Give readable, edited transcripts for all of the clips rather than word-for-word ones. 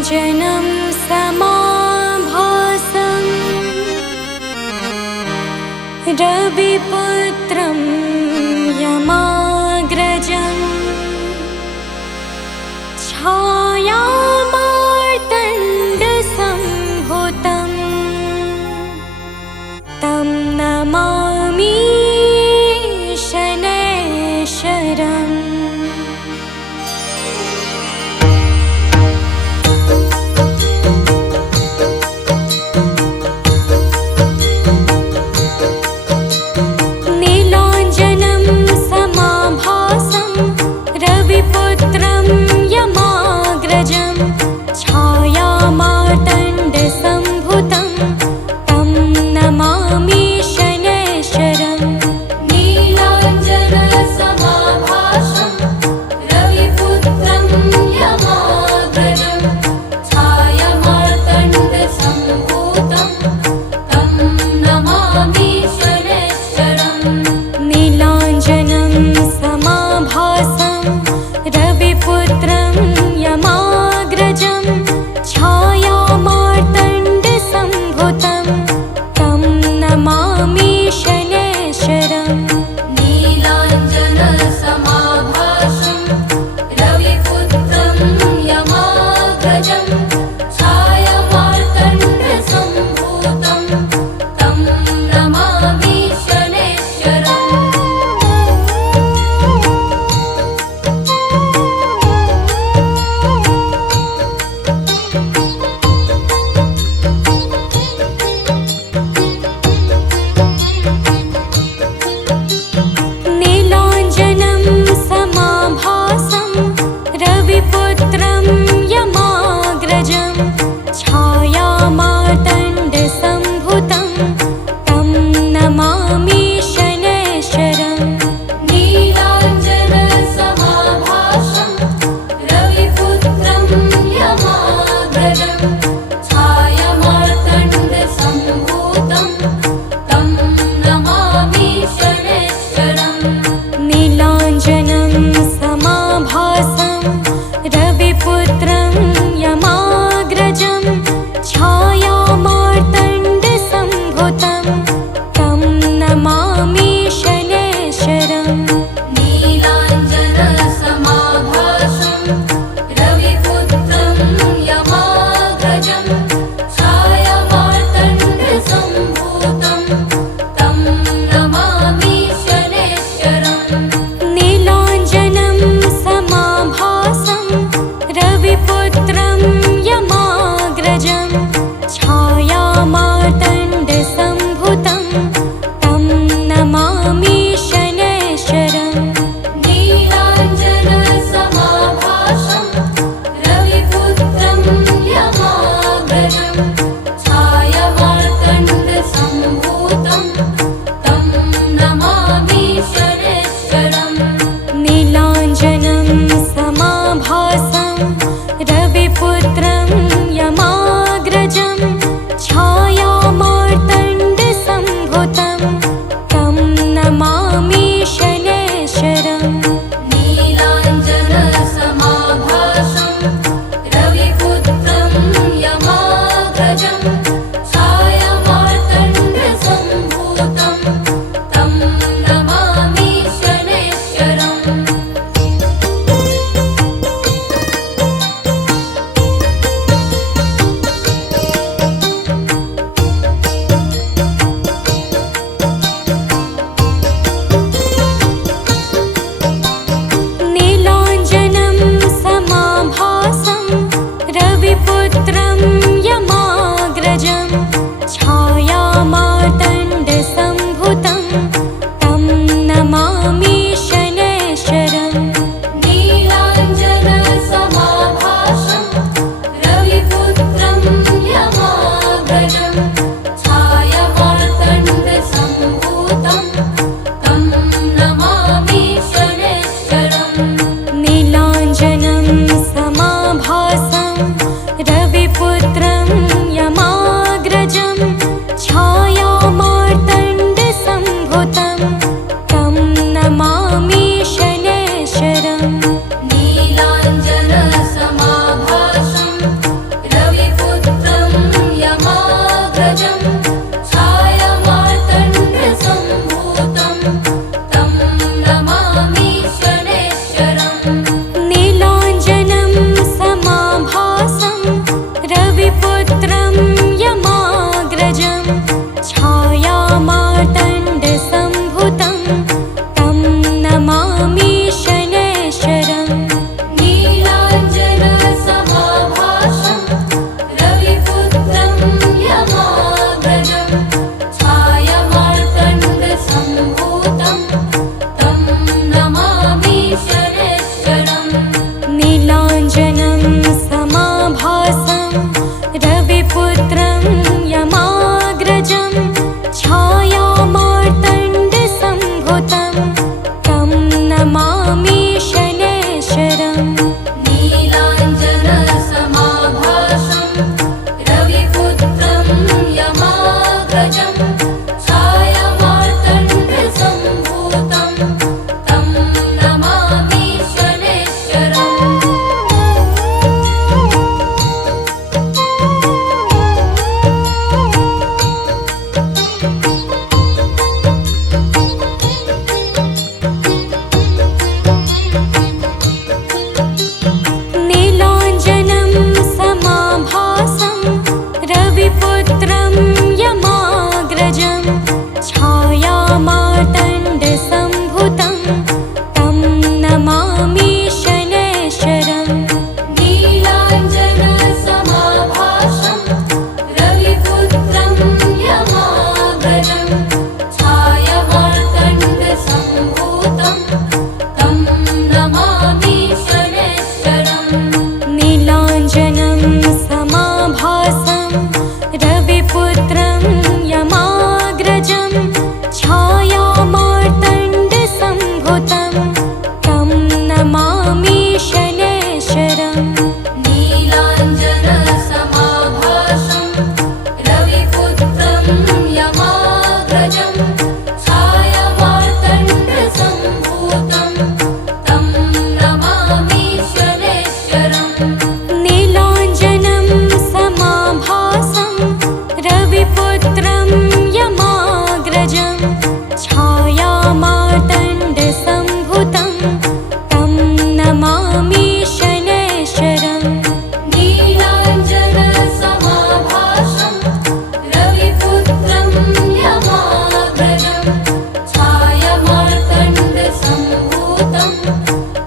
नीलाञ्जनं समाभासं रविपुत्रं यमाग्रजं छायामार्तण्डसम्भूतं तं नमामि शनैश्वरम्। रविपुत्रं यमाग्रजं छायामार्तण्डसम्भूतं तं नमामि शनैश्वरम्। नीलाञ्जनसमाभासं रविपुत्रं यमाग्रजं छायामार्तण्डसम्भूतं तं नमामि शनैश्वरम्। नीलाञ्जनं समाभासं रविपुत्रं यमाग्रजं छायामार्तण्डसम्भूतं तं नमामि शनैश्वरम्। नीलाञ्जनसमाभासं रविपुत्रं यमाग्रजं छायामार्तण्डसम्भूतं तं नमामि शनैश्वरम्। नीलाञ्जनं समाभासं रविपुत्रं यमाग्रजं छायामार्तण्डसम्भूतं तं नमामि शनैश्वरम्। नीलाञ्जनसमाभासं रविपुत्रं यमाग्रजं छायामार्तण्डसम्भूतं तं नमामि शनैश्वरम्। नीलाञ्जनं समाभासं रविपुत्रं यमाग्रजं छायामार्तण्डसम्भूतं तं नमामि शनैश्वरम्। नीलाञ्जनसमाभासं रविपुत्रं यमाग्रजं छायामार्तण्डसम्भूतं तं नमामि शनैश्वरम्। नीलाञ्जनं समाभासं रविपुत्रं यमाग्रजं छायामार्तण्डसम्भूतं तं नमामि शनैश्वरम्। नीलाञ्जनसमाभासं रविपुत्रं यमाग्रजं छायामार्तण्डसम्भूतं तं नमामि शनैश्वरम्। नीलाञ्जनं समाभासं रविपुत्रं यमाग्रजं छायामार्तण्डसम्भूतं तं नमामि शनैश्वरम्। नीलाञ्जनसमाभासं रविपुत्रं यमाग्रजं छायामार्तण्डसम्भूतं तं नमामि शनैश्वरम्। नीलाञ्जनं समाभासं रविपुत्रं यमाग्रजं छायामार्तण्डसम्भूतं तं नमामि शनैश्वरम्।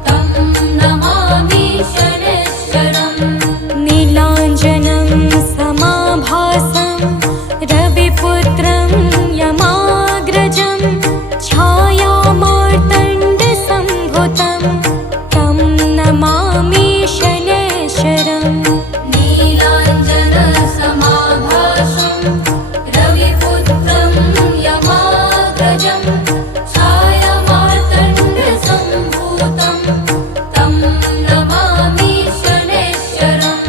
तं नमामि शनैश्चरम् नीलाञ्जनं समाभासं रविपुत्रं यमाग्रजं छायामार्तण्डसम्भुतं तं नमामि शनैश्चरम् नीलाञ्जनसमाभासं रविपुत्रं यमाग्रजं छायामार्तण्डसम्भूतं तं नमामि शनैश्चरम्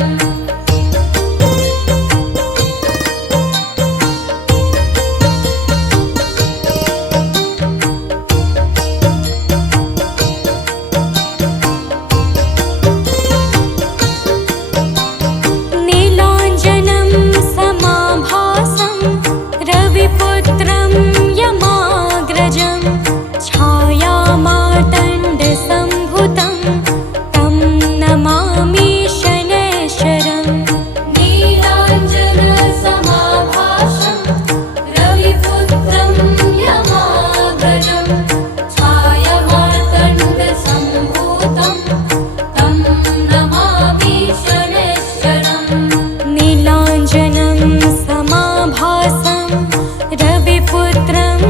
नीलाञ्जनं समाभासं रविपुत्रं यमाग्रजं छायामार्तण्डसम्भुतं तं नमामि शनैश्चरम् नीलाञ्जनसमाभासं रविपुत्रं यमाग्रजं छायामार्तण्डसम्भूतं तं नमामि शनैश्चरम् नीलाञ्जनं समाभासं रविपुत्रं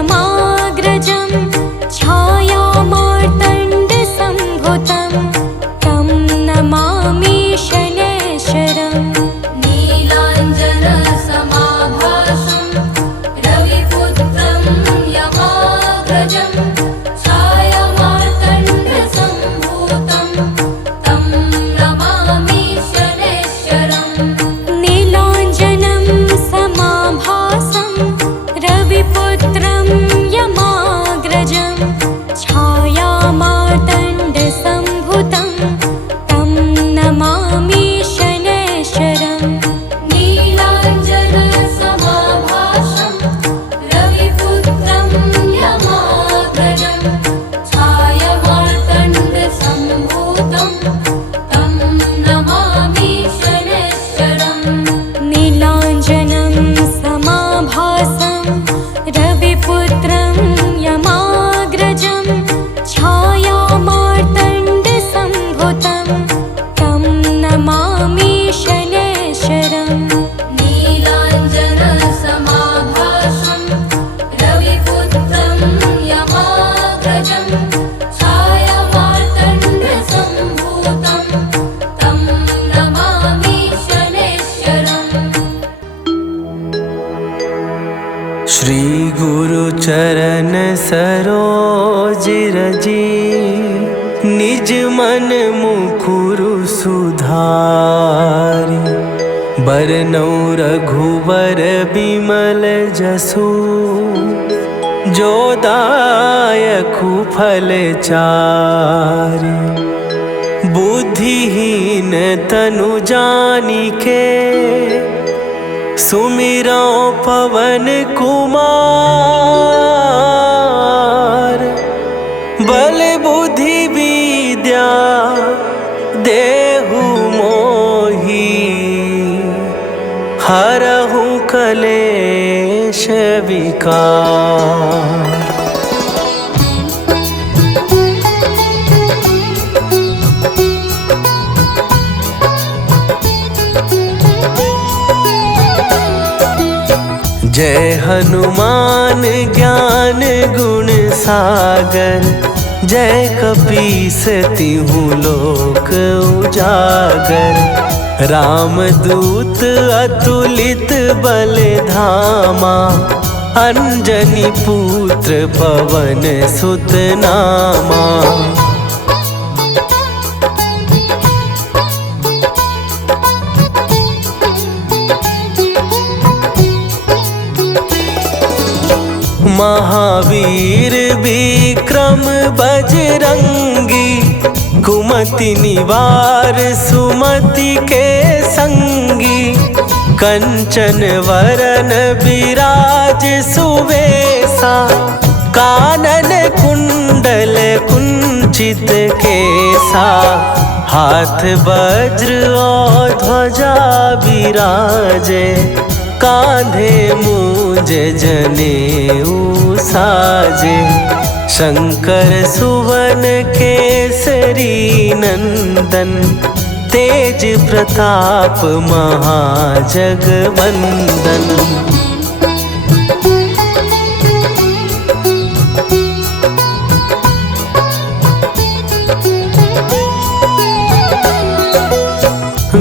यमाग्रजं छायामार्तण्डसम्भुतं तं नमामि शनैश्चरम् नीलाञ्जनसमाभासं रविपुत्रं यमाग्रजं छायामार्तण्डसम्भूतं तं नमामि शनैश्चरम् नीलाञ्जनं समाभासं रविपुत्रं यमाग्रजं छायामार्तण्डसम्भुतं तं नमामि शनैश्चरम् नीलाञ्जनसमाभासं रविपुत्रं यमाग्रजं छायामार्तण्डसम्भूतं तं नमामि शनैश्चरम् नीलाञ्जनं समाभासं रविपुत्रं यमाग्रजं छायामार्तण्डसम्भुतं तं नमामि शनैश्चरम् नीलाञ्जनसमाभासं रविपुत्रं यमाग्रजं छायामार्तण्डसम्भूतं तं नमामि शनैश्चरम् श्री गुरु चरण सरोज रजी निज मन मुकुरु सुधारी बरनौ रघुवर बिमल जसु जो दायकु फल चारि बुद्धिहीन तनु जानिके सुमिरो पवन कुमार बल बुद्धि विद्या देहु मोहि हरहु कलेश विकार। जय हनुमान ज्ञान गुण सागर जय कपीस तिहु लोक उजागर रामदूत अतुलित बल धामा अंजनी पुत्र पवन सुत नामा। महावीर विक्रम बजरंगी कुमति निवार सुमति के संगी कंचन वरन विराज सुवेशा कानन कुंडल कुंचित केसा हाथ वज्र और ध्वजा विराजे कांधे मूंज जनेऊ साजे शंकर सुवन केसरी नंदन, तेज प्रताप महाजगवंदन।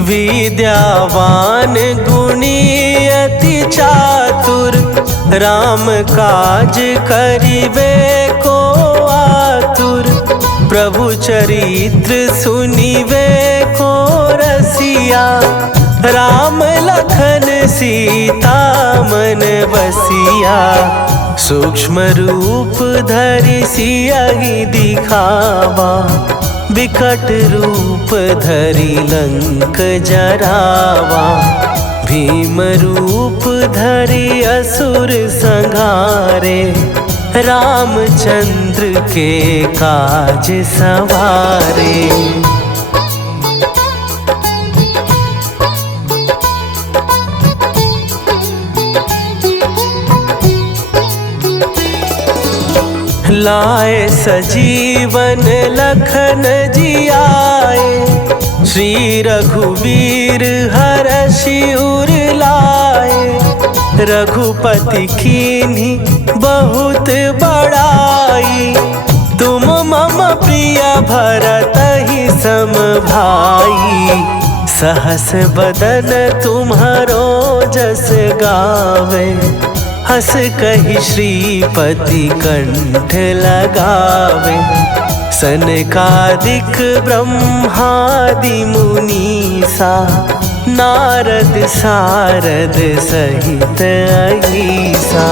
विद्यावान गुणी अति चातुर, राम काज करिबे को आतुर। प्रभु चरित्र सुनिबे को रसिया, राम लखन सीता मन बसिया। सूक्ष्म रूप धरि सियहि दिखावा, विकट रूप धरि लंक जरावा। भीम रूप धरि असुर संहारे, रामचंद्र के काज सवारे। लाए सजीवन लखन जियाए, श्री रघुवीर हरषि उर लाए। रघुपति कीन्ही बहुत बड़ाई, तुम मम प्रिय भरतहि सम भाई। सहस बदन तुम्हरो जस गावे, हस कहि श्रीपति कंठ लगावे। सनकादिक ब्रह्मादि मुनीसा, नारद सारद सहित अहिसा।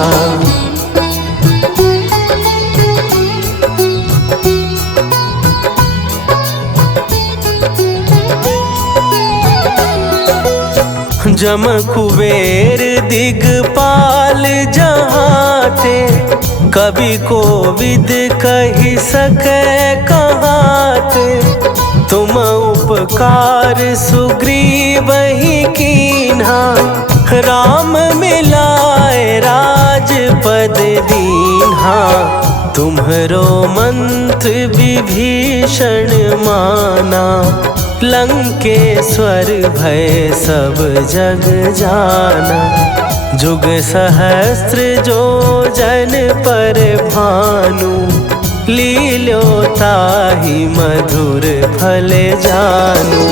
जम कुबेर दिगपाल जहाँ थे, कवि कोविद कहि सकै कहाँ थे। तुम उपकार सुग्रीवहि कीन्हा, राम मिलाए राजपद दीन्हा। तुम्हरो मंत्र विभीषण माना, लंकेश्वर भय सब जग जाना। जुग सहस्त्र जो जन पर भानु, लील्यो ताहि मधुर फल जानू।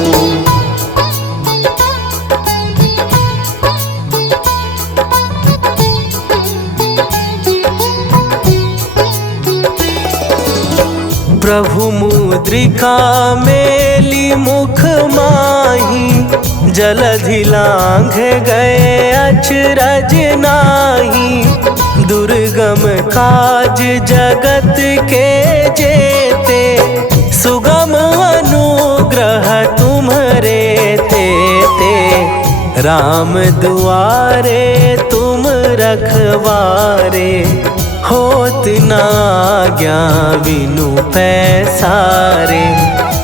प्रभु मुद्रिका मेली मुख माही, जलधि लांघ गए अचरज नाही। दुर्गम काज जगत के जेते, सुगम अनुग्रह तुम्हरे तेते। राम दुआरे तुम रखवारे, होत न आज्ञा बिनु पैसारे।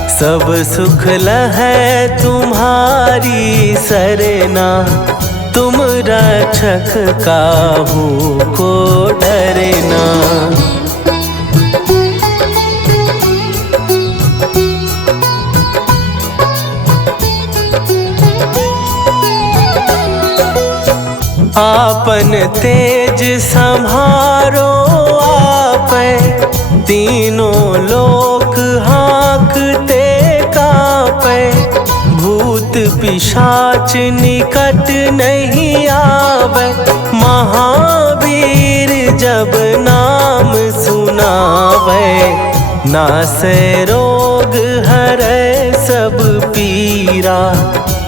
सब सुख लहै तुम्हारी सरना, तुम रक्षक काहू को डरना। आपन तेज संहारो आपै, तीनों लोक हाँकते कांपै। भूत पिशाच निकट नहीं आवे, महावीर जब नाम सुनावे। नासै रोग हरै सब पीरा,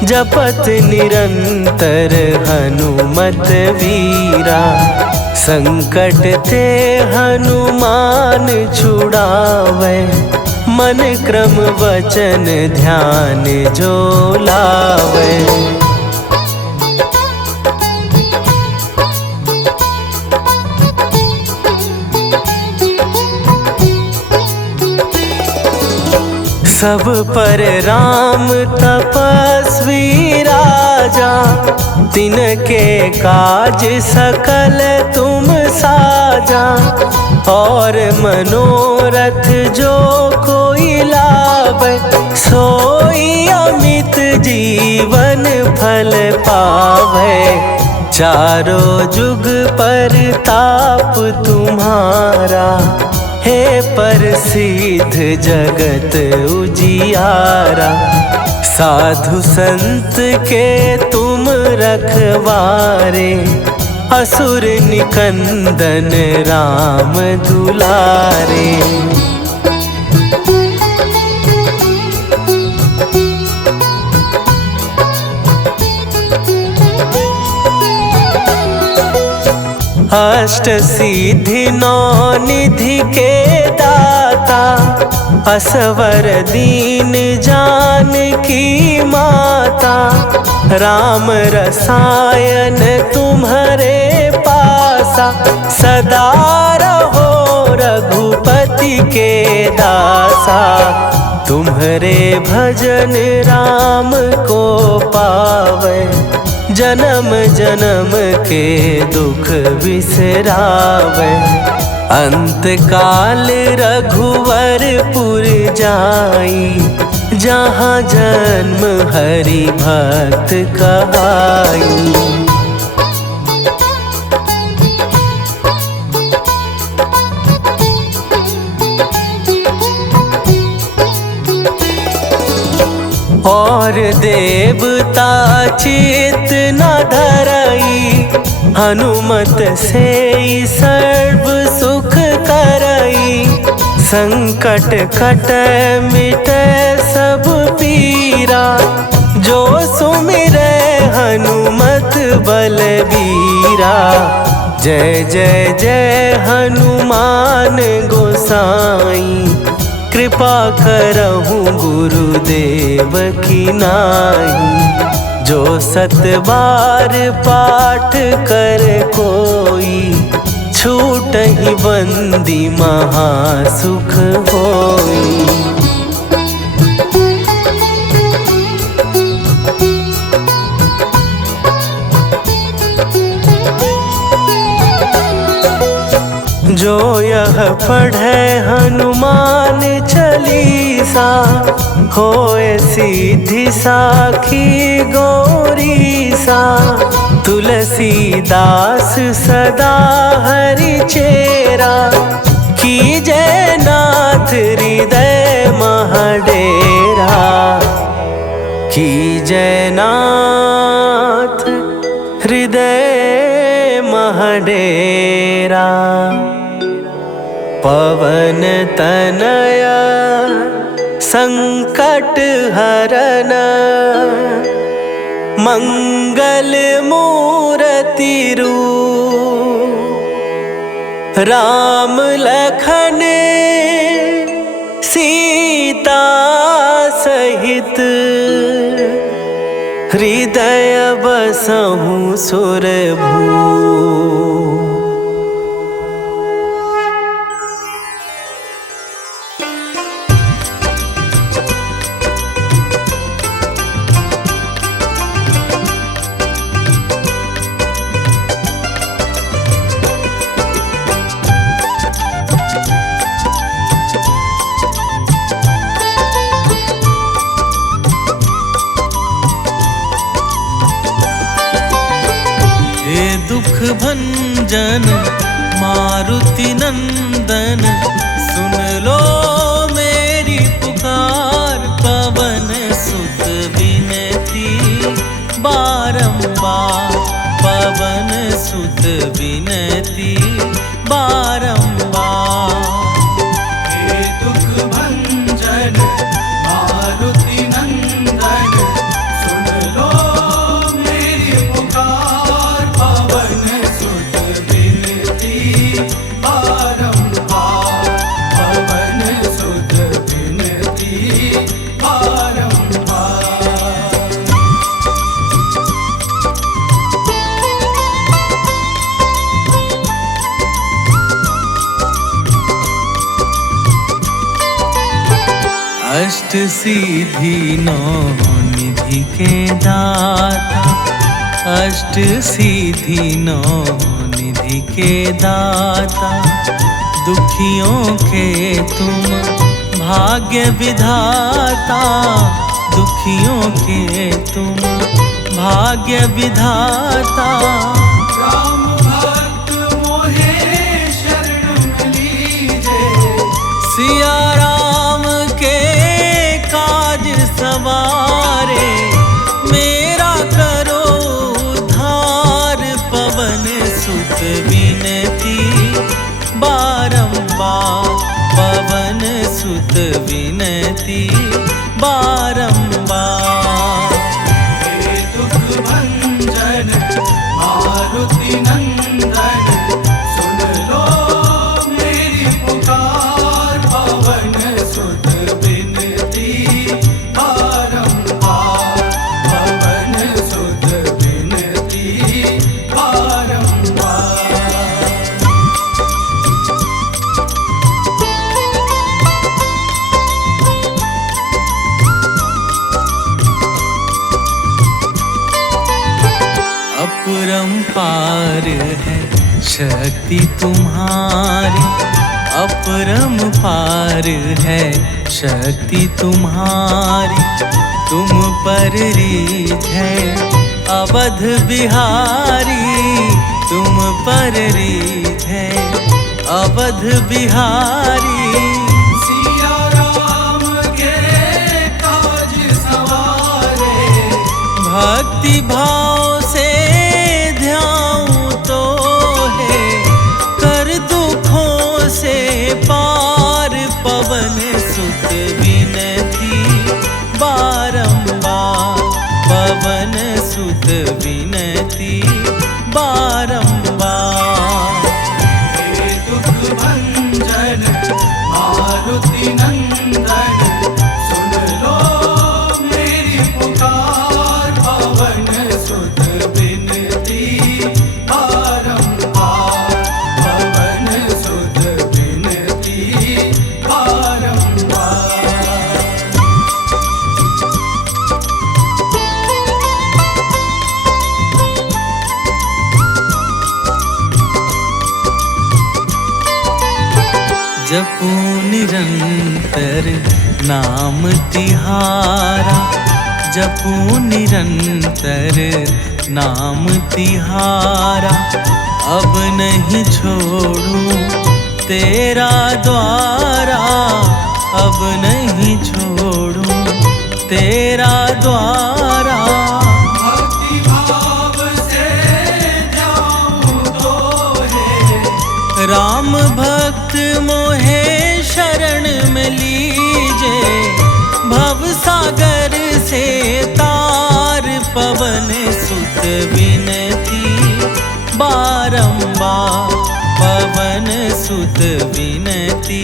जपत निरंतर हनुमत वीरा। संकट ते हनुमान छुड़ावे, मन क्रम वचन ध्यान जो लावे। सब पर राम तपस्वी राजा, तिनके काज सकल तुम साजा। और मनोरथ जो कोई लावे, सोई अमित जीवन फल पावे। चारों जुग पर ताप तुम्हारा, हे प्रसिद्ध जगत उजियारा। साधु संत के तुम रखवारे, असुर निकंदन राम दुलारे। अष्ट सिद्धि नौ निधि के दाता, असवर दीन जानकी माता। राम रसायन तुम्हारे पासा, सदा रहो रघुपति के दासा। तुम्हारे भजन राम को पावे, जन्म जन्म के दुख बिसरावे। अंत काल रघुवरपुर जाई, जहाँ जन्म हरि भक्त कहाई। और देवता चित न धरई, हनुमत से सर्व सुख करई। संकट कट मिट सब पीरा, जो सुमिरै हनुमत बलबीरा। जय जय जय हनुमान गोसाई, कृपा करहु गुरुदेव की नाई। जो सत बार पाठ कर कोई, छूटहि बंदी महासुख होई। जो यह पढ़े हनुमान चालीसा, होए सिद्धि साखी गौरीसा। तुलसीदास सदा हरि चेरा, कीजय नाथ हृदय महडेरा। कीजय नाथ हृदय महडेरा। पवन तनया संकट हरन, मंगल मूर्ति रूप। राम लखन सीता सहित, हृदय बसहु सुरभूप। दुख भंजन मारुति नंदन, सुन लो मेरी पुकार। पवन सुत विनती बारंबार, पवन सुत विनती बारंबार। हे दुख भंजन मारुति नंदन, सुन लो मेरी पुकार। पवन सुत विनती बारंबार, पवन अष्ट सिद्धि नौ निधि के दाता, अष्ट सिद्धि नौ निधि के दाता, दुखियों के तुम भाग्य विधाता, दुखियों के तुम भाग्य विधाता। राम भक्त मोहे शरण लीजे, सिया राम के काज सवारे, मेरा करो उद्धार, पवन सुत विनती बारंबार, पवन सुत विनती बारंबार। हे दुख भंजन मारुति नंदन, सुन लो मेरी पुकार, पवन सुत विनती बारंबार, पवन सुत विनती बारंबार। अपरंपार है शक्ति तुम्हारी, अपरंपार है शक्ति तुम्हारी, तुम पर रीझ है अवध बिहारी, तुम पर रीझ है अवध बिहारी। सिया राम के काज सवारे, भक्ति भाव से ध्याऊं तो है, कर दुखों से पार, पवन सुत विनती बारंबार, पवन सुत विनती बारंबार। हे दुख भंजन मारुति नंदन, सुन लो मेरी पुकार, पवन सुत विनती बारंबार, पवन सुत विनती बारंबार। जपू निरंतर नाम तिहारा, जपू निरंतर नाम तिहारा, अब नहीं छोड़ूं तेरा द्वारा, अब नहीं छोड़ूं तेरा द्वारा। भक्ति भाव से जाऊं तो है, राम भक्त मोहे शरण में लीजे, भव सागर से तार, पवन सुत विनती बारंबार, पवन सुत विनती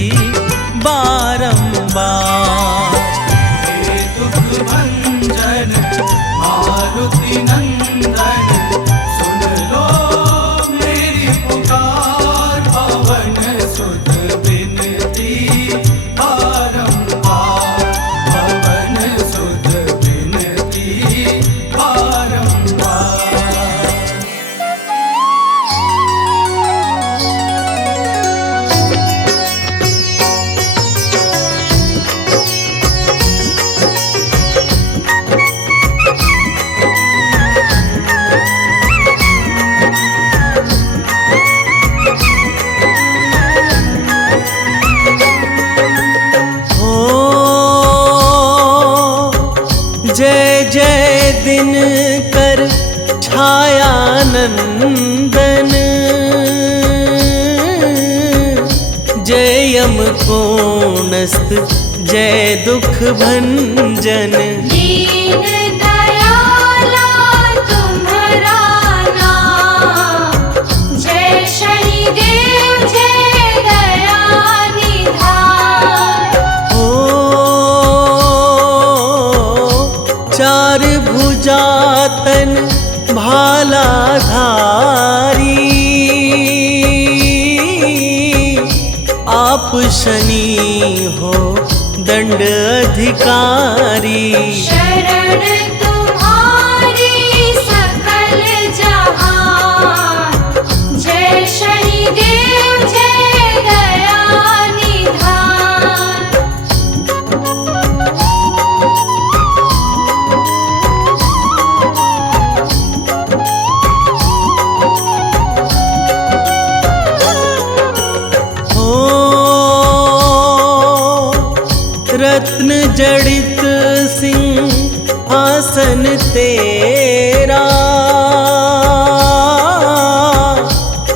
बारंबार। हे दुख भंजन मारुति नंदन, सुन लो मेरी पुकार, पवन सुत विनती बारंबार, पवन सुत विनती बारंबार। जय जय दिन कर छाया नंदन, जय यम कोणस्त जय दुख भंजन। दीन दयाला तुम्हारा नाम, जय शनिदेव जय दया निधान। चार भुजातन भाला धारी, आप शनि हो दंड अधिकारी। शरण तुम्हारी सकल जहान, जय शनिदेव जय दया निधान। रत्न जड़ित सिंहासन तेरा,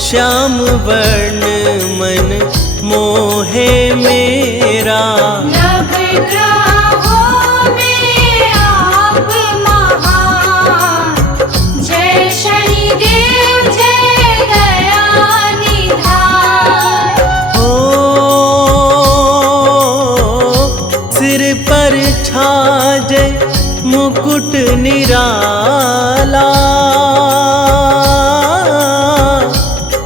श्याम वर्ण मन मोहे मेरा। नवग्रहों में आप महान, जय शनिदेव जय दया निधान। सिर पर छाजे मुकुट निराला,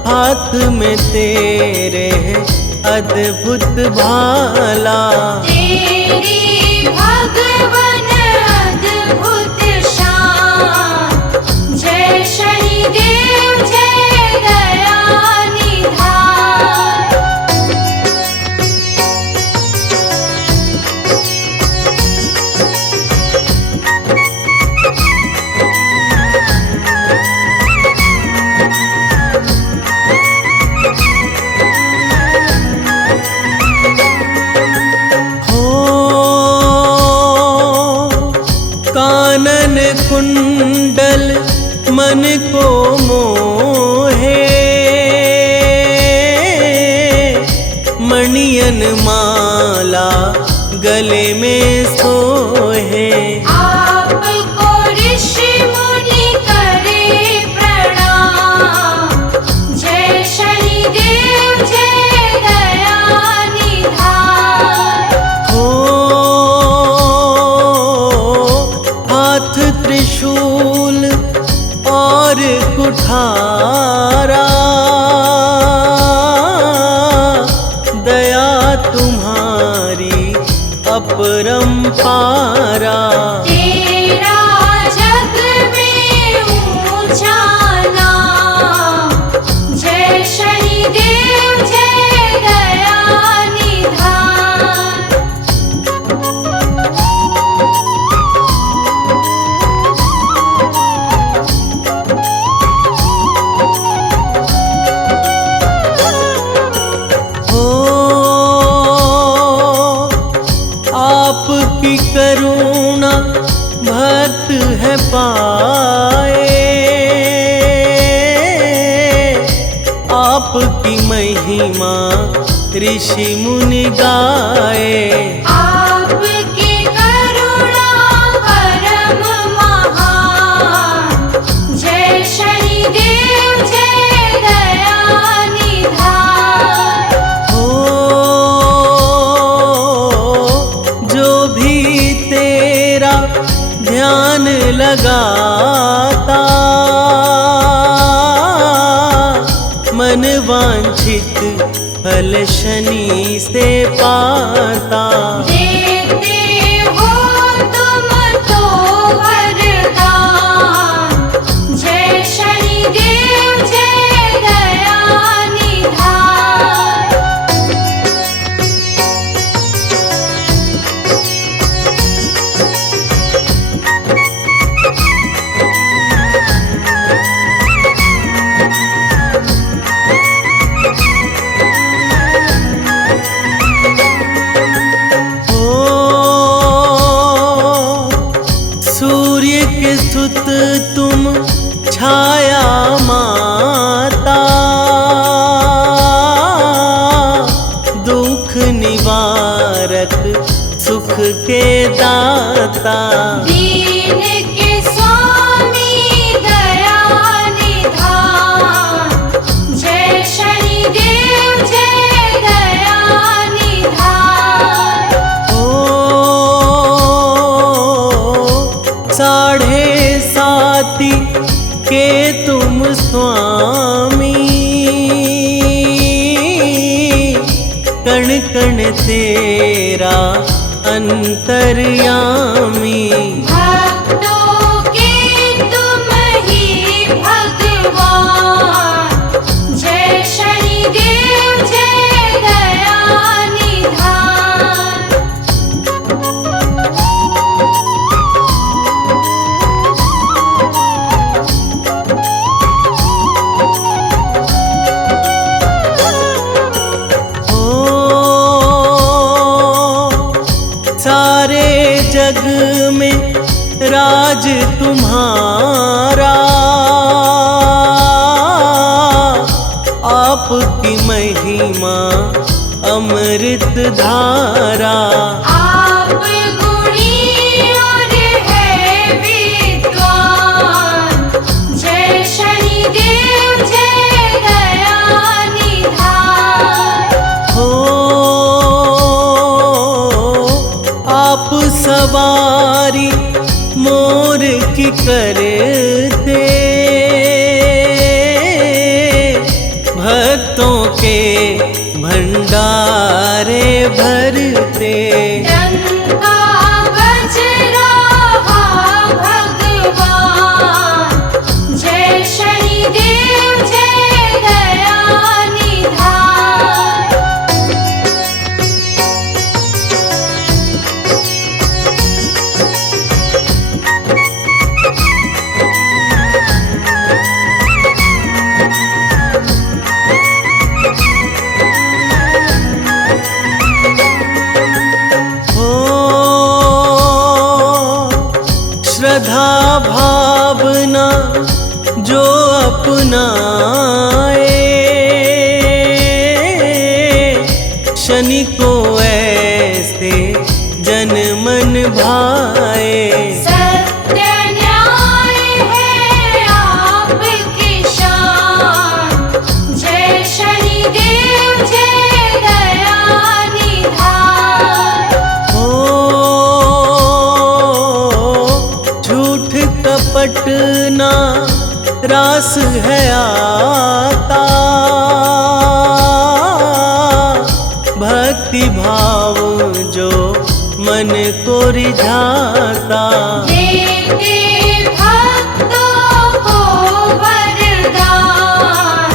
हाथ में तेरे अद्भुत भाला। तेरी भगवन अद्भुत शान, जय शनिदेव जय दया निधान। कानन कुंडल मन को मोहे, मणियन माला गले में सोहे। आपको ऋषि मुनि करे प्रणाम, जय शनिदेव जय दया निधान। हाथ त्रिशूल और कुठारा, दया तुम्हारी अपरंपारा। तेरा जग में ऊंचा नाम, जय शनिदेव जय दया निधान। आपकी करुणा भक्त है पाए, आपकी महिमा ऋषि मुनि गाए। आपकी करुणा परम महान, जय शनिदेव जय दया निधान। जो भी तेरा ध्यान लगाता, मन वांछित फल शनि से पाता। देते हो तुम तो वरदान, जय शनिदेव जय दया निधान। सूर्य के सुत तुम छाया माता, दुख निवारक सुख के दाता। दीन के स्वामी दया निधान, जय शनिदेव जय दया निधान। साढ़े साती के तुम स्वामी, कण कण तेरा अंतर्यामी। भक्तों के तुम ही भगवान, जय शनिदेव जय दया निधान। सारे जग में राज तुम्हारा, आपकी महिमा अमृत धारा। आप गुणी और है विद्वान, जय शनिदेव जय दया निधान। हो आप सवारी मोर की करते, भक्तों के भंडारे भरते। डंका बज रहा भगवान, जय शनिदेव जय दया निधान। श्रद्धा भावना जो अपनाए, शनि को ऐसे जन मन भाए। सत्य न्याय है आपकी शान, जय शनिदेव जय दया निधान। हो झूठ कपट ना रास है आता, भक्ति भाव जो मन को रिझाता। देते भक्तों को वरदान,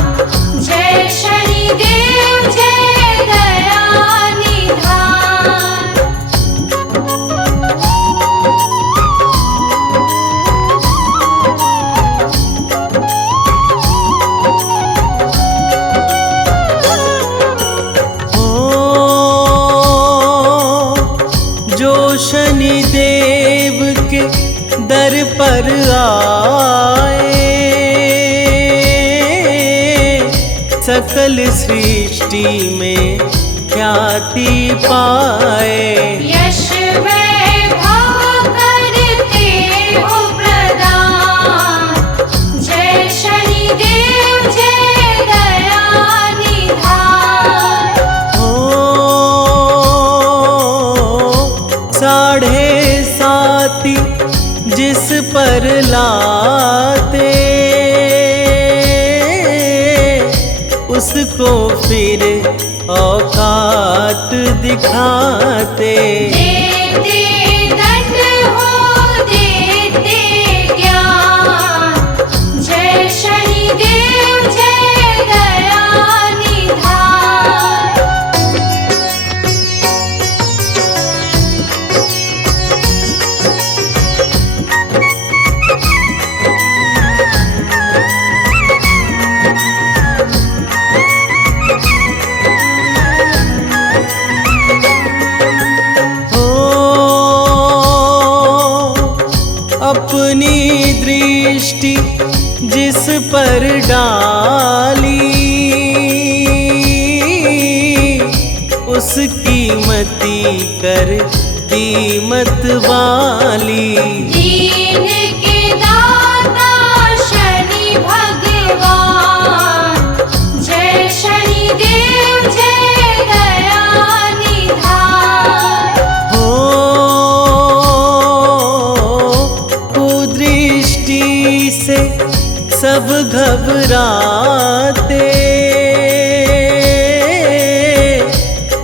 जय शनिदेव जय दया निधान। जो शनि देव के दर पर आए, सकल सृष्टि में ख्याति पाए। यश वैभव करते हो प्रदान, जय शनिदेव जय दया निधान। हो 7.5 जिस पर लाते, उसको फिर औकात दिखाते। देते दंड हो देते ज्ञान, जय शनिदेव जय दया निधान। अपनी दृष्टि जिस पर डाली, उसकी मति कर कीमत वाली। दीन के दाता शनि भगवान, जय शनिदेव जय दया निधान। हो कुदृष्टि से सब घबराते,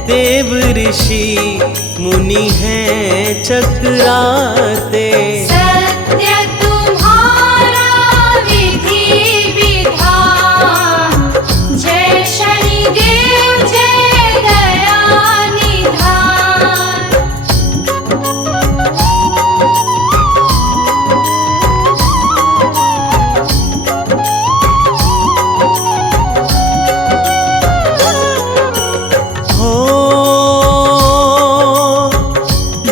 देव ऋषि मुनि हैं चकराते। सत्य तुम्हारा विधि विधान, जय शनिदेव जय दया निधान। हो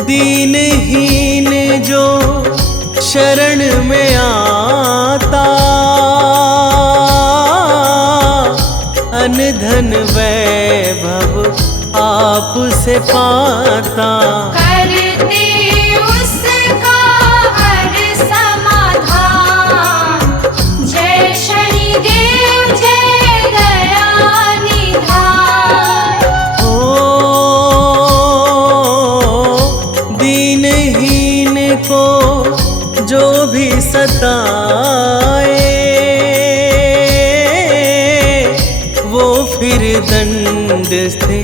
दीनहीन जो शरण में आता, अनधन वैभव आप से पाता। करते उसका हर समाधान, जय शनिदेव जय दया निधान। हो दीनहीन को जो भी सताए, वो फिर दंड से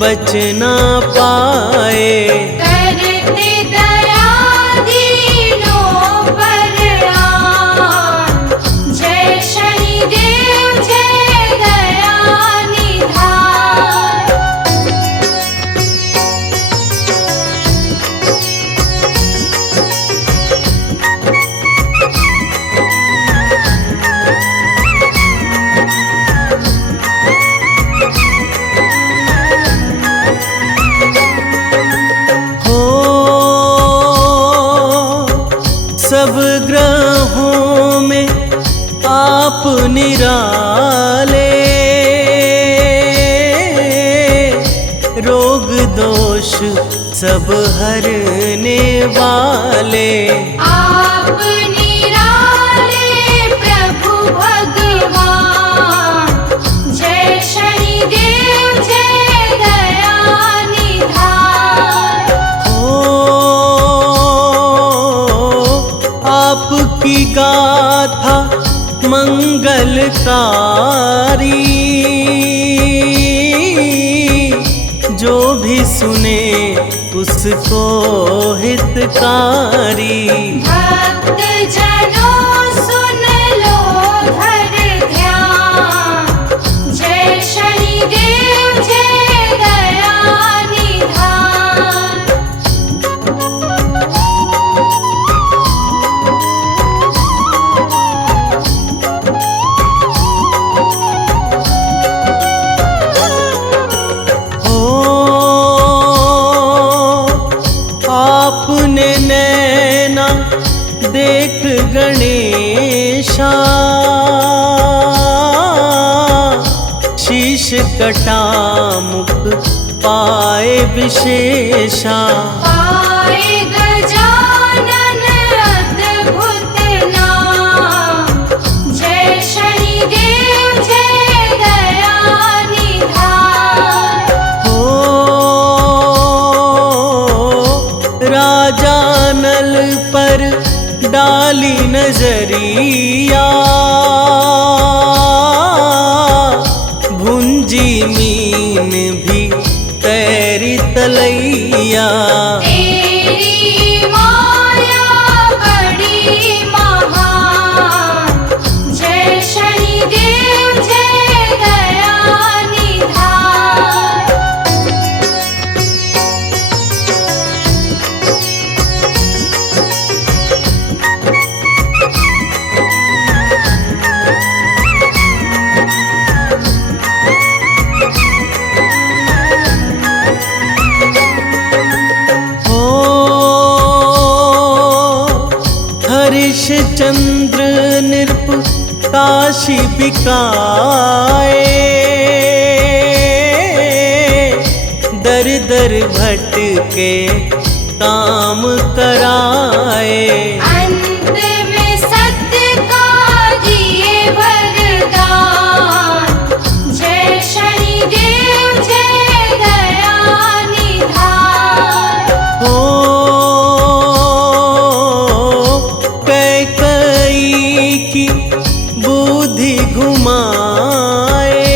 बच ना पाए। करते दया दीनों पर आन, जय शनिदेव जय दया निधान। हो सब ग्रहों में आप निराले, रोग दोष सब हरने वाले। आप निराले प्रभु भगवान, जय शनिदेव जय दया निधान। हो आपकी गाथा मंगलकारी, जो भी सुने उसको हितकारी। भक्त जनों सुन लो धर ध्यान, जय शनिदेव जय दया निधान। हो आपने नैना देख गणेशा, शीश कटा मुख पाए विशेषा। पाए गजानन अद्भुत नाम, जय शनिदेव जय दया निधान। हो राजा नल पर डाली नजरिया, भुंजी मीन भी तैरी तलैया। तेरी माया बड़ी महान, जय शनिदेव जय दया निधान। हो हरिश्चंद्र नृप काशी बिकाए, दर दर भटके काम कराए। अंत में सत्य का दिए वरदान, जय शनिदेव जय दया निधान। हो कैकई की बुद्धि घुमाए,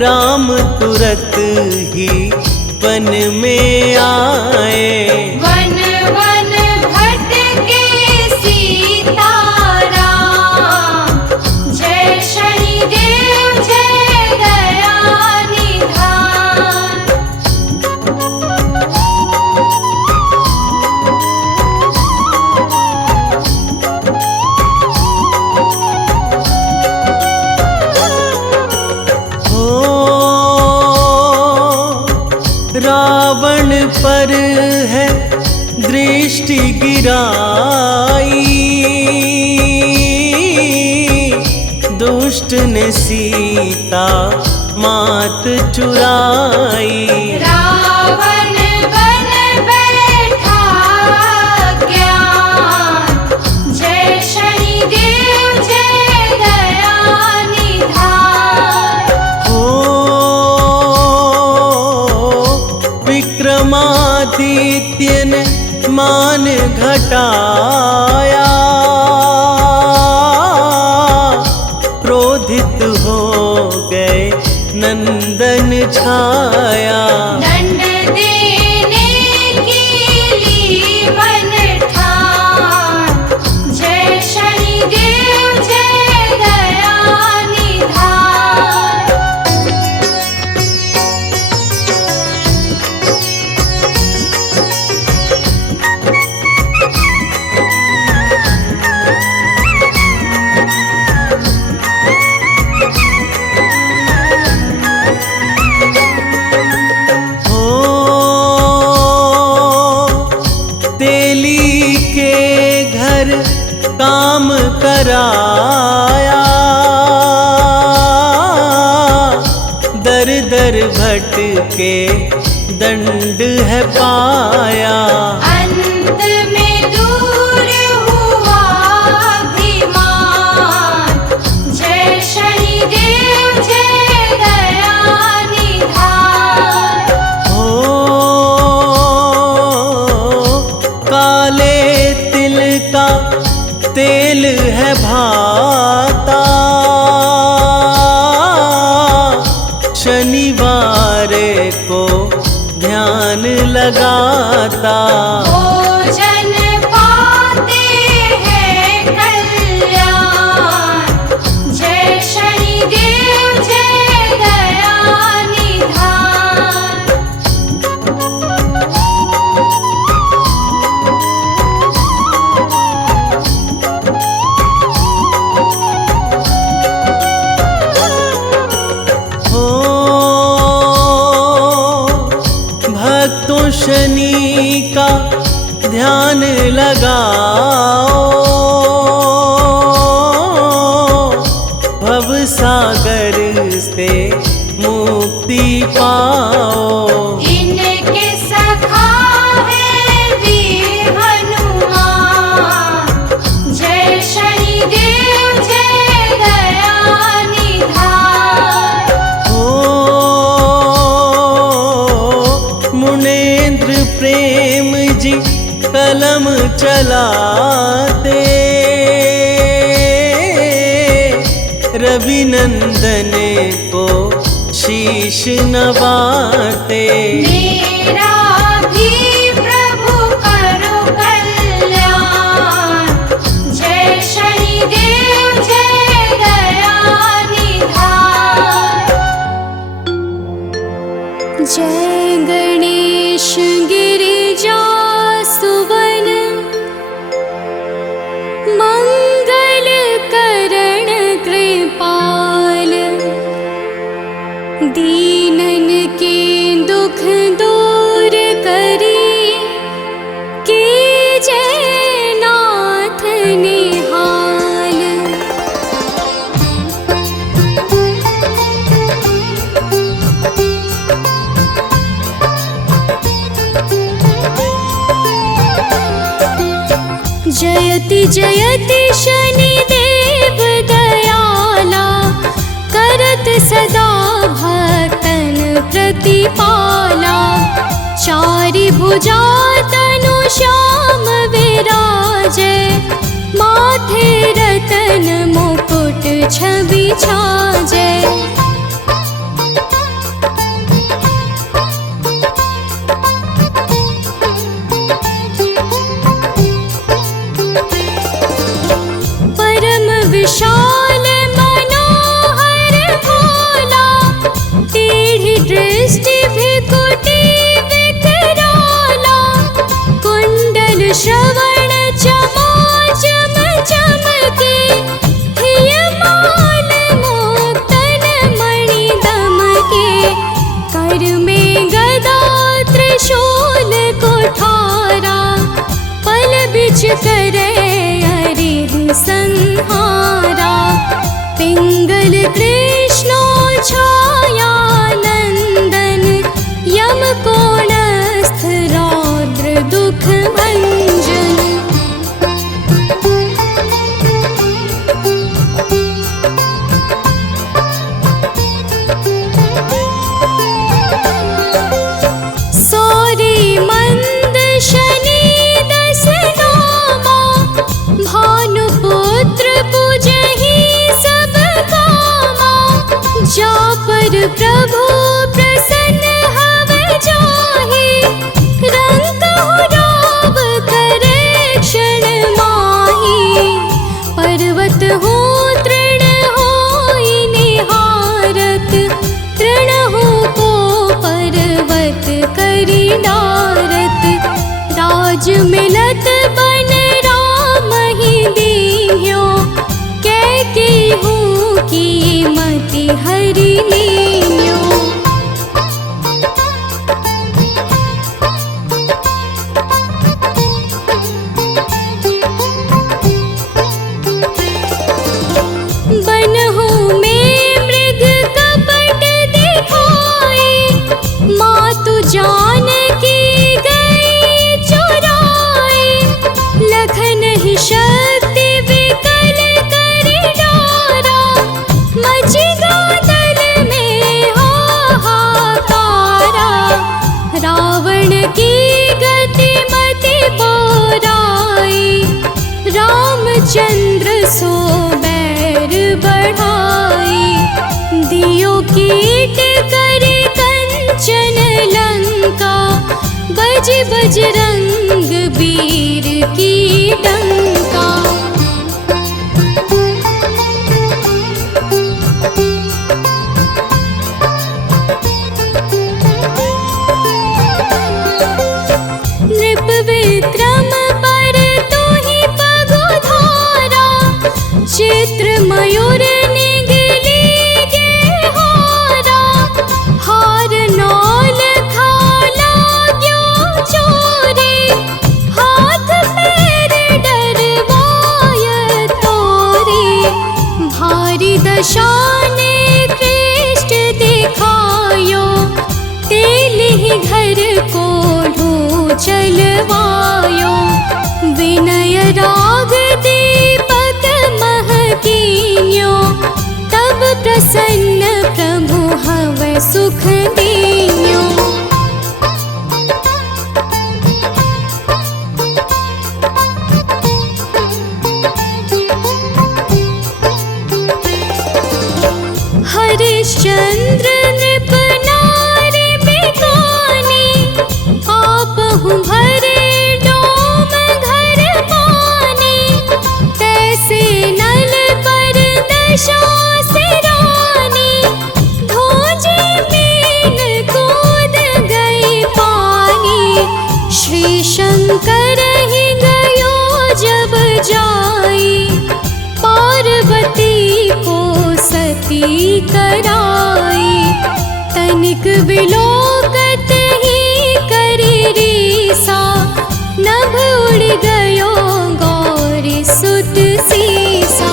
राम तुरत ही वन में आए। वन वन भटके सीताराम, जय शनिदेव जय दया निधान। रावण पर है दृष्टि गिराई, दुष्ट ने सीता मात चुराई। रावण बन बैठा ज्ञान, जय शनिदेव जय दया निधान। विक्रमादित्य ने मान घटाया, क्रोधित हो गए नंदन छाया। दंड देने की ली मन ठान, जय शनिदेव जय दया निधान। तेली के घर काम कराया, दर दर भटके दंड है पाया। अंत में दूर हुआ अभिमान, जय शनिदेव जय दया निधान। काले तिल का तेल है भाता, शनिवार को ध्यान लगाता। भोजन पाते हैं कल्याण, जय शनिदेव जय दया निधान। भक्तों शनि का ध्यान लगाओ, भव सागर से मुक्ति पाओ। इनके सखा है वीर हनुमान, जय शनिदेव जय दया निधान। मुनेन्द्र प्रेम जी कलम चलाते, रविनंदन को शीश नवाते। मेरा भी प्रभु करो कल्याण, जय शनिदेव जय दया निधान। जय गणेश गिरिजा सुवन, मंगल करण कृपाल। दीनन के दुख दूर करी, के जय नाथ निहाल। जयति जयति शनिदेव दयाला, करत सदा भक्तन प्रतिपाला। चारि भुजा तनु श्याम विराजे, माथे रतन मुकुट छवि छाजे। करे अरिह संहारा। पिंगल कृष्णो छाया नंदन यम कोणस्थ रौद्र दुख भंजन। सौरी मंद शनि दस नामा भानुपुत्र पूजहि सब कामा। जा पर प्रभु प्रसन्न हव जाहि रंकहु राव करे क्षण माहि। पर्वत हो तृण होई निहारत तृणहु को पर्वत करि डारत। राज मिलत बन राम ही दीन्ह्यो कैकेयी की मति हरि लीन्यो। बनहु में मृग कपट दिखाए मातु जानकी गई चुराए। लखन ही शक्ति विकल करि डारा मचि गादल में हाहाकारा। रावण की गति मति बोराई रामचंद्र सो बैर बढ़ाई। दियो कीट करे कंचन लंका बज बजरंग वीर की डंका। नृप विक्रम पर तोहि पगुधारा चित्र मयूर निगली गे हारा। हार नौल खाला ग्यो चोरी हाथ पैर डरवाय तोरी। भारी दशाने कृष्ट दिखायो तेलिहि घर को चलवायो। विनय राग दीपक महकीन्यो तब प्रसन्न प्रभु हवै सुख दीन्यो। हरिश्चंद्र नृप नारी बिकानी आपहु भरे डोम घर पानी। तैसे नल पर दशा सिरानी धोजे मीन कूद गई पानी। श्री शंकर ही गयो जब जाई पार्वती को सती कराई। तनिक विलोकत ही करि रीसा नभ उड़ गयो गौरी सुत सीसा।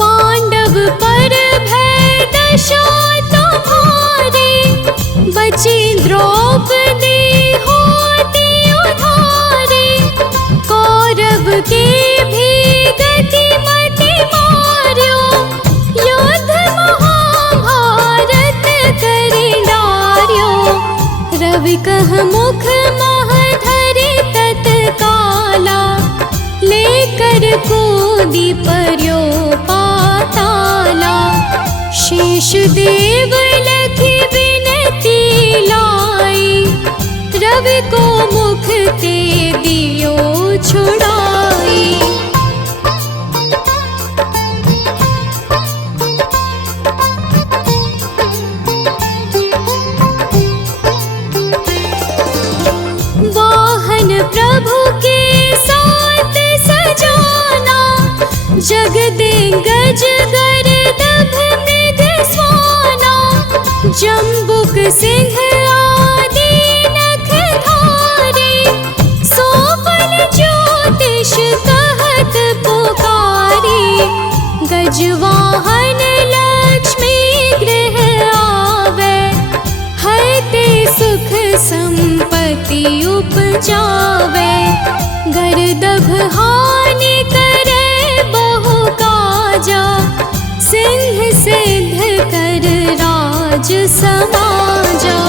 पांडव पर भय दशा तुम्हारी बची द्रौपदी होती उधारी। कौरव के भी गति मति मार्यो युद्ध महाभारत करि डार्यो। रवि कह मुख मह धरि तत्काला लेकर कूदी पर्यो पाताला। शेष देव लखी विनती लाई रवि को मुख ते दियो छुड़ाई। वाहन प्रभु के साथ सजाना जग दे गज गर सिंह आदि नख धारे, सोफल ज्योतिष कहत पुकारे। गजवाहन लक्ष्मी गृह आवे, हरते सुख संपत्ति उपजावे। गर्दभ हानि करे बहु काजा, सिंह सिद्ध कर राज समाजा।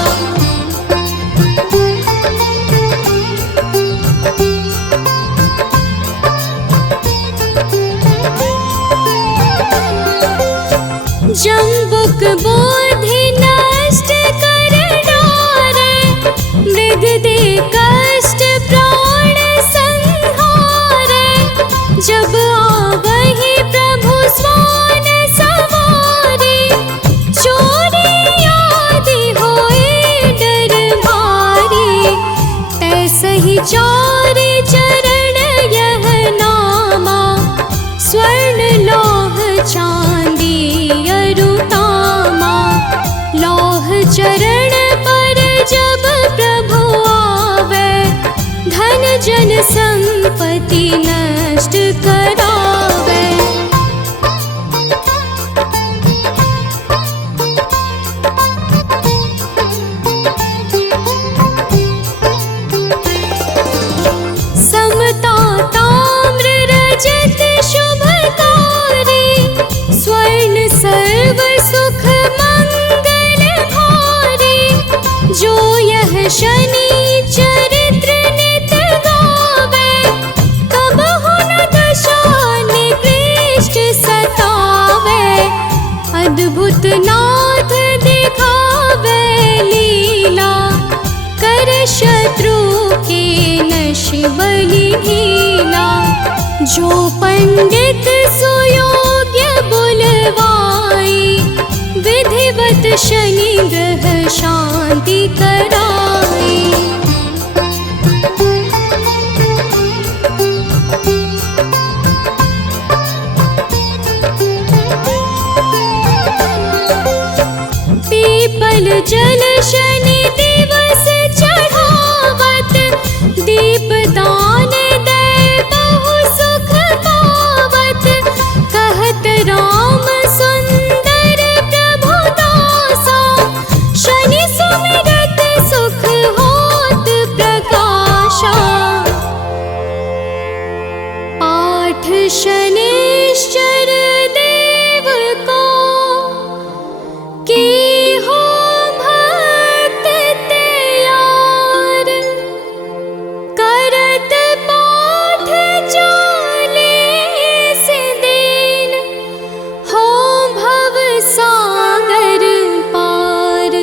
जम्बुक बोधि नष्ट कर डारे, मृग दे कष्ट प्राण संहारे। जब आवहि प्रभु स्वान सवारे, चोरी आदि होए डर भारी। तैसहि चारि चरण यह नामा, स्वर्ण लौह चांदी अरुतामा। लौह चरण पर जब प्रभु आवे, धन जन संपत्ति नष्ट करावे। समता ताम्र रजत शुभकारी, स्वर्ण सर्व सुख मंगल भारी। जो यह शनि चरित्र नित गावे, कबहु न दशा निकृष्ट सतावे। अद्भुत नाथ दिखावे लीला, कर शत्रु के नश बलि ढीला। जो पंडित सुयोग्य बुलवाई, विधिवत शनि ग्रह शांति कराई। पीपल जल शनि दिवस चढ़ावत, दीपदान दे बहु सुख पावत। कहत राम सुंदर प्रभु दासा, शनि सुमिरत सुख होत प्रकाशा। पाठ शनिश्चर देव को, की हो भक्त तैयार। करत पाठ 40 दिन, हो भव सागर पार।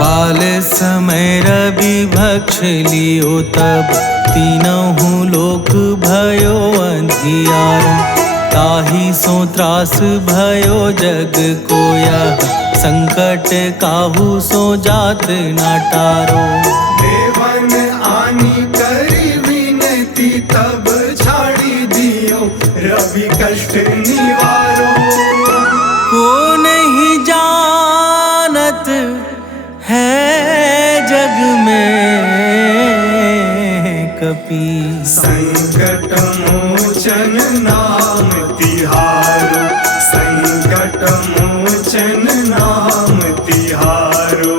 बाल समय रवि भक्ष लियो तब, तीनहु लोक भयो अंधियारा। ताहि सो त्रास भयो जग को यह, संकट काहू सो जात ना टारो। देवन आनी करी विनती, तब छाड़ी दियो रवि कष्ट निवारो। को नहीं जानत है जग में कपि, संकट मोचन नाम तिहारो। संकट मोचन नाम तिहारो।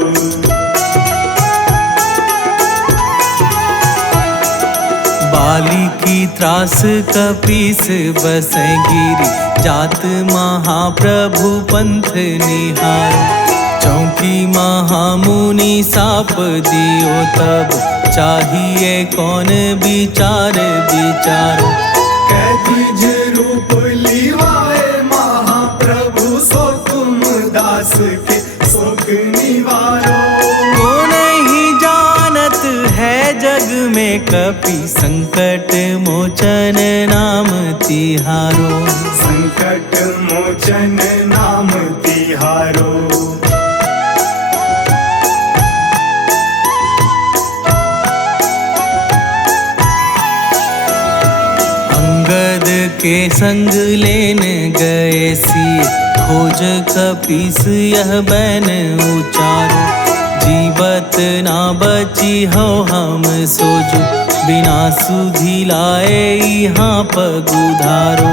बाली की त्रास कपीस बसै गिरी, जात महाप्रभु पंथ निहार। चौकी महामुनि साप दियो तब, चाहिए कौन विचार विचारो। कैदिज रूप लिवाए महाप्रभु, सो तुम दास के शोक निवारो। को नहीं जानत है जग में कपि, संकट मोचन नाम तिहारो। संकट मोचन नाम तिहारो। के संग लेन गए सी, खोज कपीस यह बैन उचारो। जीवत ना बची हो हम सोजो, बिना सुधी लाए यहाँ पगुधारो।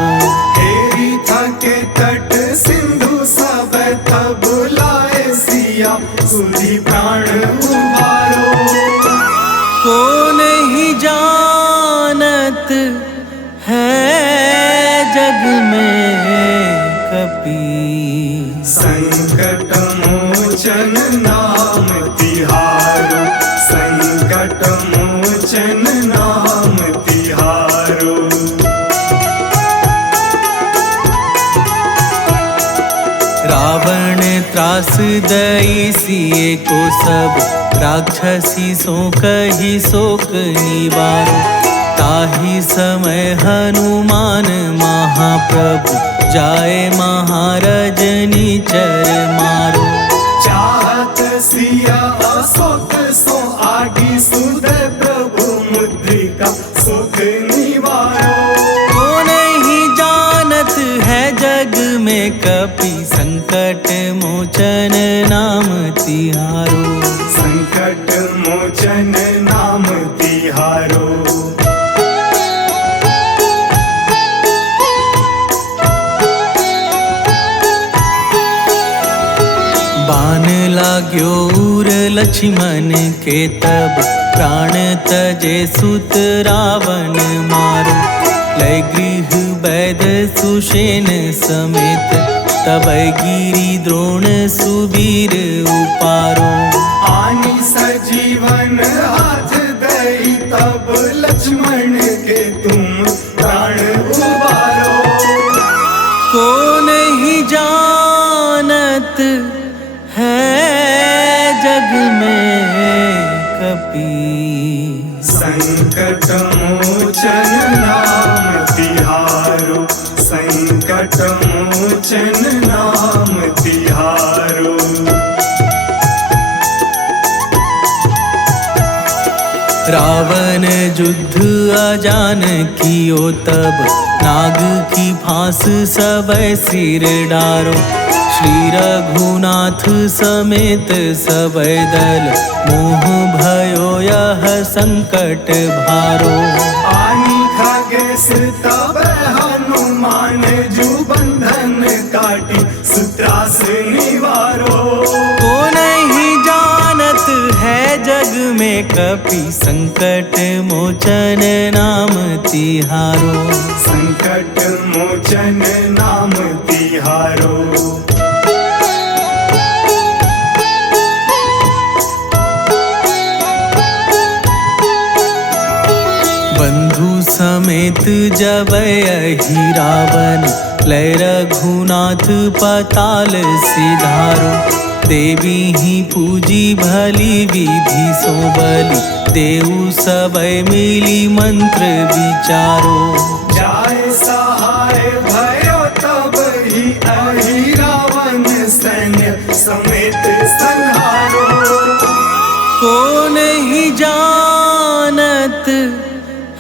हेरी थके तट सिंधु सब तब लाए सिया, सुधी प्राण उबारो। को नहीं जानत है जग में कपी, संकट मोचन नाम तिहारो, संकट मोचन नाम तिहारो। रावण त्रास दई सिए को सब, राक्षसी सो कही शोक निवारो। ताहि समय हनुमान महाप्रभु, जाए महारजनी चर मारो। चाहत सिया अशोक सो आगी, सुदय प्रभु मुद्रिका सुख निवारो। को नहीं जानत है जग में कपि, संकट मोचन नाम तिहारो। संकट मोचन नाम तिहारो। बाण लाग्यो उर लक्ष्मण के तब, प्राण तजे सुत रावण मारो। लय गृह वैद सुषेण समेत, तब गिरि द्रोण सुबीर उपारो। आनी सजीवन हाथ दई, तब लक्ष्मण के तुम प्राण उबारो। को नहीं जानत है जग में कपि, संकट मोचन नाम तिहारो, संकट मोचन नाम तिहारो। रावण युद्ध अजान कियो तब, नाग की फांस सब सिर डारो। श्री रघुनाथ समेत सब दल, मोह भयो यह संकट भारो। आनी खगेश तब हनुमान, जू बंधन काटी सुत्रास निवारो। को नहीं जानत है जग में कपि, संकट मोचन नाम तिहारो। संकट मोचन नाम तिहारो। बंधु समेत जब यही रावण, लय रघुनाथ पताल सिधारो। देवी ही पूजी भली विधि सो बलि, देऊ सबय मिली मंत्र विचारो। जाय सहाय भयो तब ही, अहि रावण सैन्य समेत संहारो। को नहीं जानत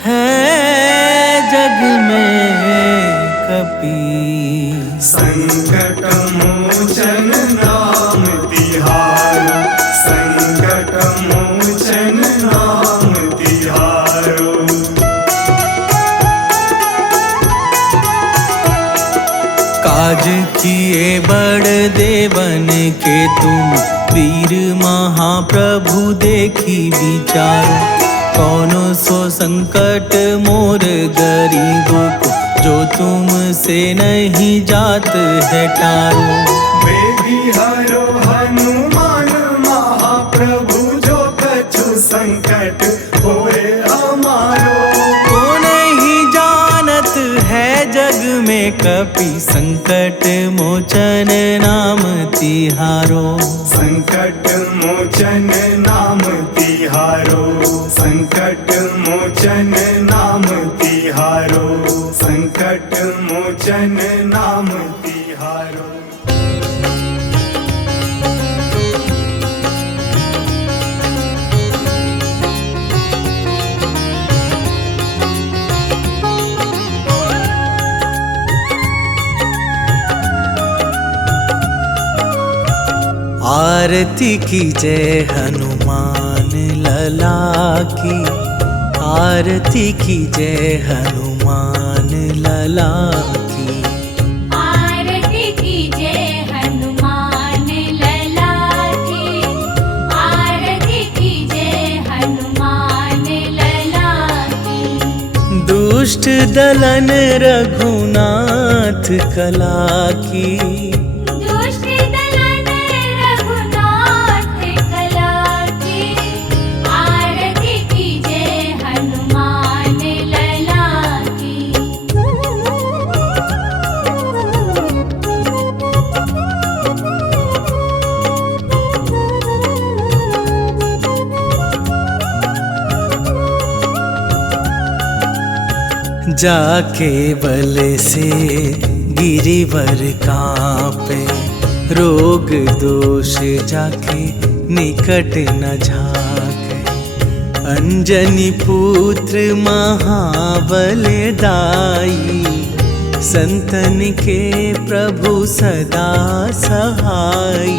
है जग में कपि, संकट मोचन नाम तिहारो, संकट मोचन नाम तिहारो। काज किए बड़ देवन के तुम, वीर महाप्रभु देखी विचार। कौनो सो संकट मोर गरीब को, जो तुमसे नहीं जात है टारो। बेबी हरो हनुमान महाप्रभु, जो कछु संकट होए हमारो। को नहीं जानत है जग में कपि, संकट मोचन नाम तिहारो। संकट मोचन नाम तिहारो, संकट मोचन नाम तिहारो, संकट मोचन नाम तिहारो। आरती की जय हनुमान लला की, आरती की जय हनुमान लला की। आरती की जय हनुमान लला की, आरती की जय हनुमान लला की। दुष्ट दलन रघुनाथ कला की, दुष्ट दलन रघुनाथ कला की। आरती की जय हनुमान लला की। जाके बल से गिरिवर कांपे, रोग दोष जाके निकट न झाके। अंजनी पुत्र महाबल दाई, संतन के प्रभु सदा सहाई।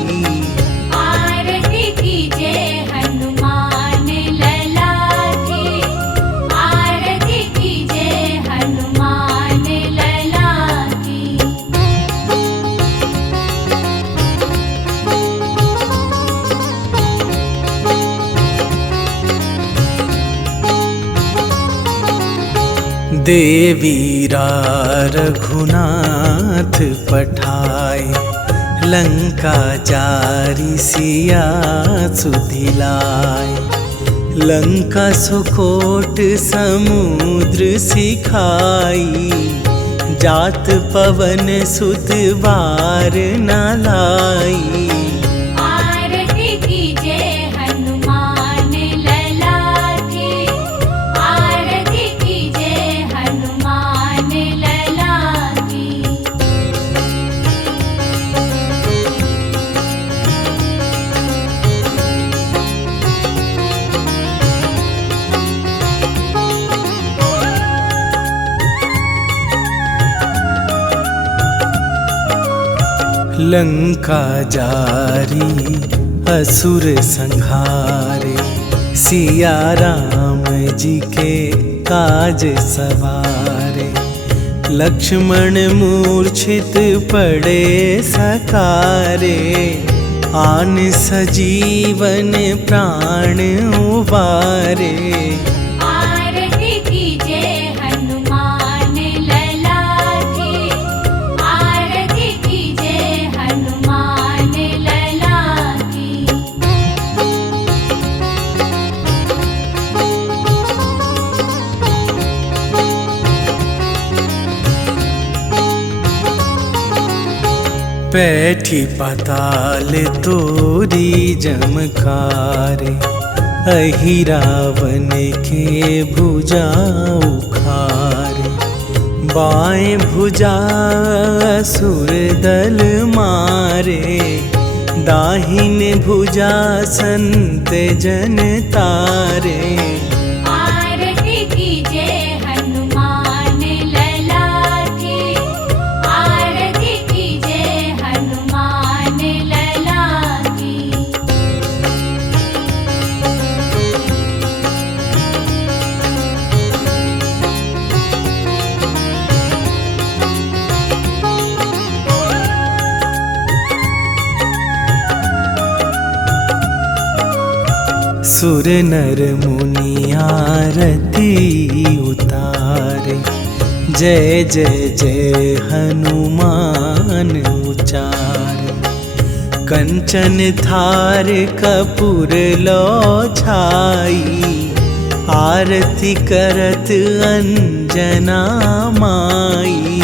आरती की जय हनुमान लला की, आरती की जय हनुमान लला की। देवीरा रघुनाथ पठाए, लंका जारी सिया सुधिलाए। लंका सुकोट समुद्र सिखाई, जात पवन सुत बार न लाई। आरती की जय हनुमान लला की, आरती की जय हनुमान लला की। लंका जारी असुर संहारे, सिया राम जी के काज सवारे। लक्ष्मण मूर्छित पड़े सकारे, आन सजीवन प्राण उबारे। आरती की जय हनुमान लला की, आरती की जय हनुमान लला की। बैठी पाताल तोरी जमकारे, अहि रावण के भुजा उखारे। बाएं भुजा असुर दल मारे, दाहिन भुजा संत जन तारे। आरती की जय हनुमान लला की, आरती की जय हनुमान लला की। सुर नर मुनि आरती उतारे, जय जय जय हनुमान उचारे। कंचन थार कपूर लो छाई, आरती करत अंजना माई।